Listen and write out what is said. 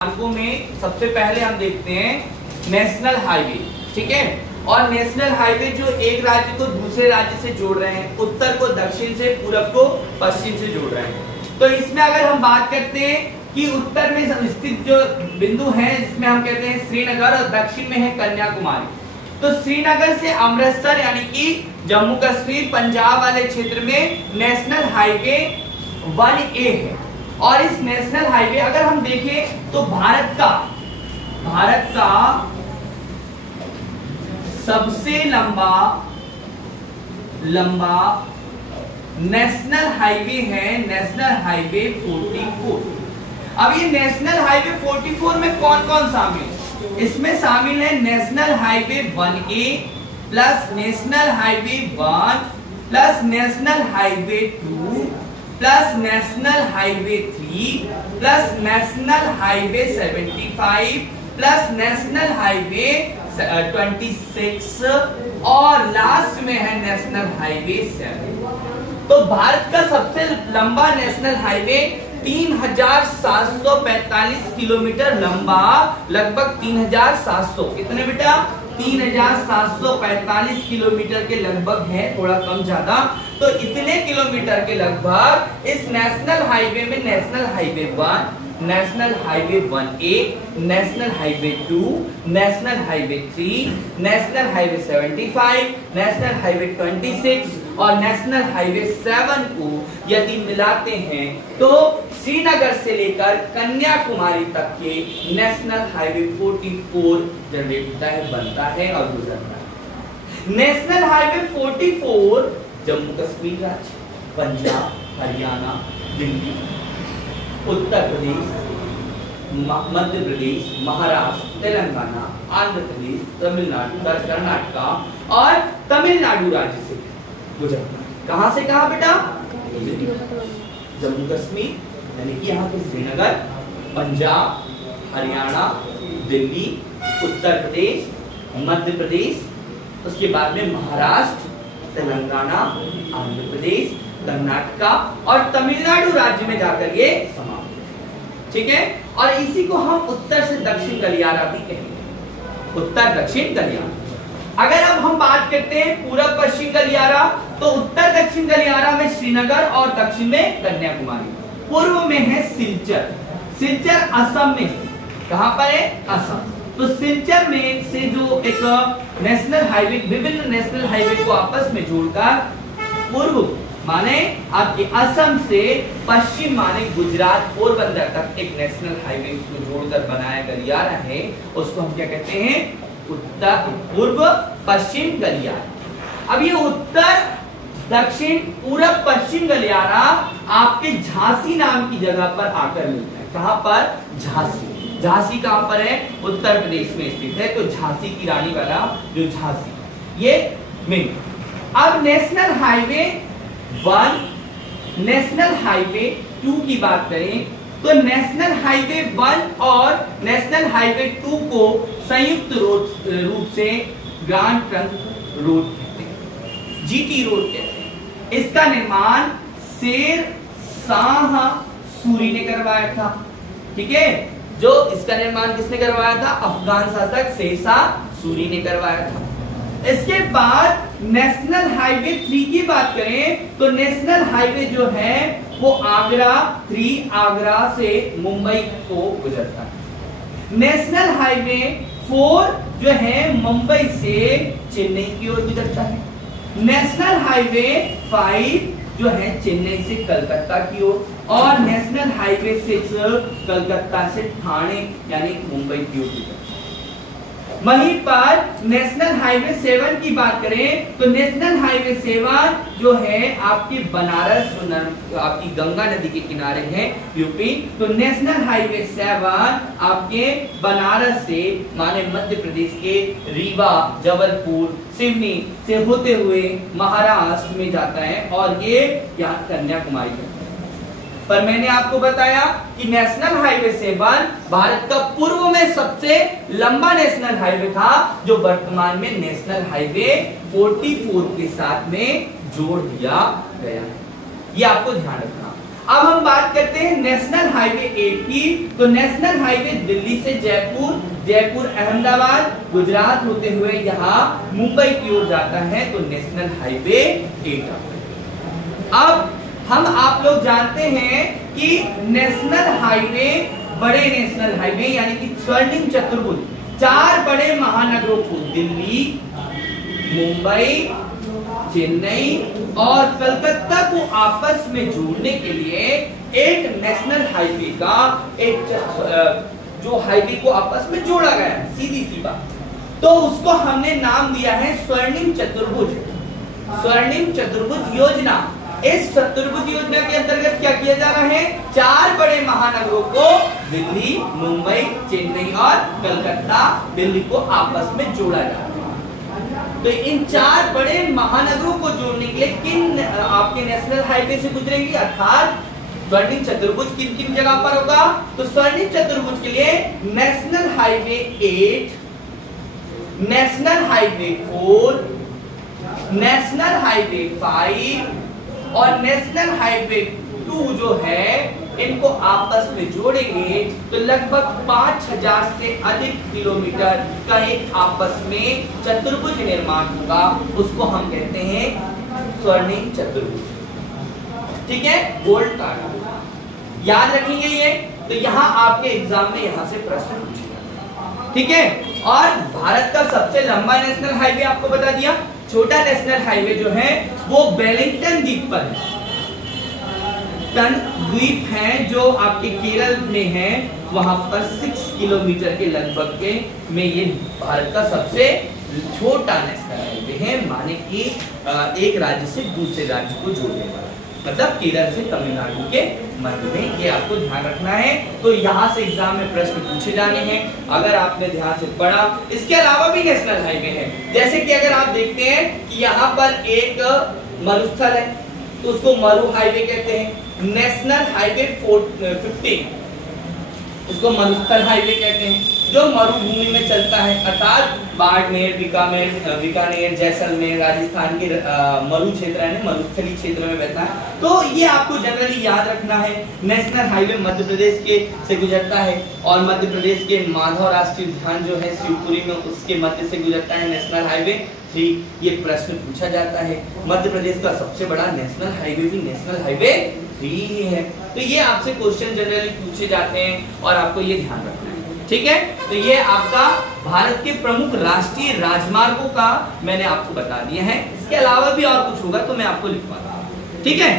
मार्गों में सबसे पहले हम देखते हैं नेशनल हाईवे, ठीक है। और नेशनल हाईवे जो एक राज्य को दूसरे राज्य से जोड़ रहे हैं, उत्तर को दक्षिण से, पूरब को पश्चिम से जोड़ रहे हैं। तो इसमें अगर हम बात करते हैं कि उत्तर में स्थित जो बिंदु है जिसमें हम कहते हैं श्रीनगर, और दक्षिण में है कन्याकुमारी। तो श्रीनगर से अमृतसर यानी कि जम्मू कश्मीर पंजाब वाले क्षेत्र में नेशनल हाईवे 1A है। और इस नेशनल हाईवे अगर हम देखें तो भारत का सबसे लंबा नेशनल हाईवे है नेशनल हाईवे 44। अब ये नेशनल हाईवे 44 में कौन कौन शामिल है? इसमें शामिल है national highway 1A plus national highway 1 plus national highway 2 plus national highway 3 plus national highway 75 plus national highway 26 और लास्ट में है नेशनल हाईवे 7। तो भारत का सबसे लंबा नेशनल हाईवे 3745 किलोमीटर लंबा, लगभग 3700, कितने बेटा? 3745 किलोमीटर के लगभग है, थोड़ा कम ज्यादा। तो इतने किलोमीटर के लगभग इस नेशनल हाईवे में national highway 1, national highway 1A, national highway 2, national highway 3, national highway 75, national highway 26 और नेशनल हाईवे 7 को यदि मिलाते हैं तो श्रीनगर से लेकर कन्याकुमारी तक के नेशनल हाईवे 44 जनरेट होता है, बनता है और गुजरता है। नेशनल हाईवे 44 जम्मू कश्मीर राज्य, पंजाब, हरियाणा, दिल्ली, उत्तर प्रदेश, मध्य प्रदेश, महाराष्ट्र, तेलंगाना, आंध्र प्रदेश, तमिलनाडु, कर्नाटका और तमिलनाडु राज्य से गुजरता है। कहां से कहां बेटा? जम्मू कश्मीर यानी कि यहाँ पे श्रीनगर, पंजाब, हरियाणा, दिल्ली, उत्तर प्रदेश, मध्य प्रदेश, उसके बाद में महाराष्ट्र, तेलंगाना, आंध्र प्रदेश, कर्नाटका और तमिलनाडु राज्य में जाकर ये समाप्त, ठीक है। और इसी को हम उत्तर से दक्षिण गलियारा भी कहेंगे, उत्तर दक्षिण गलियारा। अगर अब हम बात करते हैं पूरब पश्चिम गलियारा, तो उत्तर दक्षिण गलियारा में श्रीनगर और दक्षिण में कन्याकुमारी, पूर्व में है सिलचर। सिलचर असम में, कहां पर है? असम। तो सिलचर में से जो एक नेशनल हाईवे, विभिन्न नेशनल हाईवे को आपस में जोड़कर पूर्व माने आपके असम से पश्चिम माने गुजरात पोरबंदर तक एक नेशनल हाईवे को जोड़कर बनाया गलियारा है, उसको हम क्या कहते हैं? उत्तर पूर्व पश्चिम गलियारा। अब ये उत्तर दक्षिण पूरब पश्चिम गलियारा आपके झांसी नाम की जगह पर आकर मिलता है। कहां पर? झांसी। झांसी कहां पर है? उत्तर प्रदेश में स्थित है। तो झांसी की रानी वाला जो झांसी, ये मेन। अब नेशनल हाईवे 1, नेशनल हाईवे 2 की बात करें तो नेशनल हाईवे 1 और नेशनल हाईवे 2 को संयुक्त रूप से ग्रांड ट्रंक रोड कहते हैं, जीटी रोड कहते हैं। इसका निर्माण शेर शाह सूरी ने करवाया था, ठीक है। जो इसका निर्माण किसने करवाया था? अफगान शासक शेर शाह सूरी ने करवाया था। इसके बाद नेशनल हाईवे 3 की बात करें तो नेशनल हाईवे जो है वो आगरा 3, आगरा से मुंबई को गुजरता है। नेशनल हाईवे 4 जो है मुंबई से चेन्नई की ओर गुजरता है। नेशनल हाईवे 5 जो है चेन्नई से कलकत्ता की ओर, और नेशनल हाईवे 6 कलकत्ता से ठाणे यानी मुंबई की ओर गुजरता है। वहीं पर नेशनल हाईवे 7 की बात करें तो नेशनल हाईवे 7 जो है आपकी बनारस, आपकी गंगा नदी के किनारे है यूपी। तो नेशनल हाईवे 7 आपके बनारस से माने मध्य प्रदेश के रीवा, जबलपुर, सिवनी से होते हुए महाराष्ट्र में जाता है और ये यहाँ कन्याकुमारी है। पर मैंने आपको बताया कि नेशनल हाईवे 7 भारत का पूर्व में सबसे लंबा नेशनल हाईवे था, जो वर्तमान में नेशनल हाईवे 44 के साथ में जोड़ दिया गया है। ये आपको ध्यान रखना। अब हम बात करते हैं नेशनल हाईवे 8 की। तो नेशनल हाईवे दिल्ली से जयपुर, जयपुर अहमदाबाद, गुजरात होते हुए यहाँ मुंबई की ओर जाता है, तो नेशनल हाईवे 8 आता है। अब हम आप लोग जानते हैं कि नेशनल हाईवे, बड़े नेशनल हाईवे यानी कि स्वर्णिम चतुर्भुज, 4 बड़े महानगरों को दिल्ली, मुंबई, चेन्नई और कलकत्ता को आपस में जोड़ने के लिए एक नेशनल हाईवे का एक जो हाईवे को आपस में जोड़ा गया है, सीधी सी बात, तो उसको हमने नाम दिया है स्वर्णिम चतुर्भुज, स्वर्णिम चतुर्भुज योजना। इस चतुर्भुज योजना के अंतर्गत क्या किया जा रहा है, 4 बड़े महानगरों को दिल्ली, मुंबई, चेन्नई और कलकत्ता, दिल्ली को आपस में जोड़ा जा रहा है। तो इन 4 बड़े महानगरों को जोड़ने के लिए किन आपके नेशनल हाईवे से गुजरेंगी, अर्थात स्वर्णिम चतुर्भुज किन किन जगह पर होगा, तो स्वर्णिम चतुर्भुज के लिए national highway 8, national highway 4, national highway 5 और नेशनल हाईवे 2 जो है, इनको आपस में जोड़ेंगे तो लगभग 5000 से अधिक किलोमीटर का एक आपस में चतुर्भुज निर्माण होगा, उसको हम कहते हैं स्वर्णिम चतुर्भुज। ठीक है, गोल्ड कार्ड याद रखेंगे ये। तो यहाँ आपके एग्जाम में यहाँ से प्रश्न पूछेगा। ठीक है, और भारत का सबसे लंबा नेशनल हाईवे आपको बता दिया। छोटा नेशनल हाईवे जो है वो वेलिंगटन द्वीप पर है, टन द्वीप है जो आपके केरल में है, वहां पर 6 किलोमीटर के लगभग के में ये भारत का सबसे छोटा नेशनल हाईवे है, माने कि एक राज्य से दूसरे राज्य को जोड़ने वाला, मतलब केरल से तमिलनाडु के मध्य में, ये आपको ध्यान रखना है। तो यहाँ से एग्जाम में प्रश्न पूछे जाने हैं अगर आपने ध्यान से पढ़ा। इसके अलावा भी नेशनल हाईवे है, जैसे कि अगर आप देखते हैं कि यहाँ पर एक मरुस्थल है तो उसको मरु हाईवे कहते हैं। नेशनल हाईवे 15 उसको मरुस्थल हाईवे कहते हैं, जो मरुभूमि में चलता है, अर्थात बाड़मेर, बीकानेर, जैसलमेर, राजस्थान के मरु क्षेत्र है, मरुस्थली क्षेत्र में बहता है। तो ये आपको जनरली याद रखना है। नेशनल हाईवे मध्य प्रदेश के से गुजरता है और मध्य प्रदेश के माधव राष्ट्रीय उद्यान जो है शिवपुरी में, उसके मध्य से गुजरता है नेशनल हाईवे 3। ये प्रश्न पूछा जाता है। मध्य प्रदेश का सबसे बड़ा नेशनल हाईवे भी नेशनल हाईवे 3 ही है। तो ये आपसे क्वेश्चन जनरली पूछे जाते हैं और आपको ये ध्यान रखना है। ठीक है, तो ये आपका भारत के प्रमुख राष्ट्रीय राजमार्गों का मैंने आपको बता दिया है। इसके अलावा भी और कुछ होगा तो मैं आपको लिखवा दूंगा। ठीक है।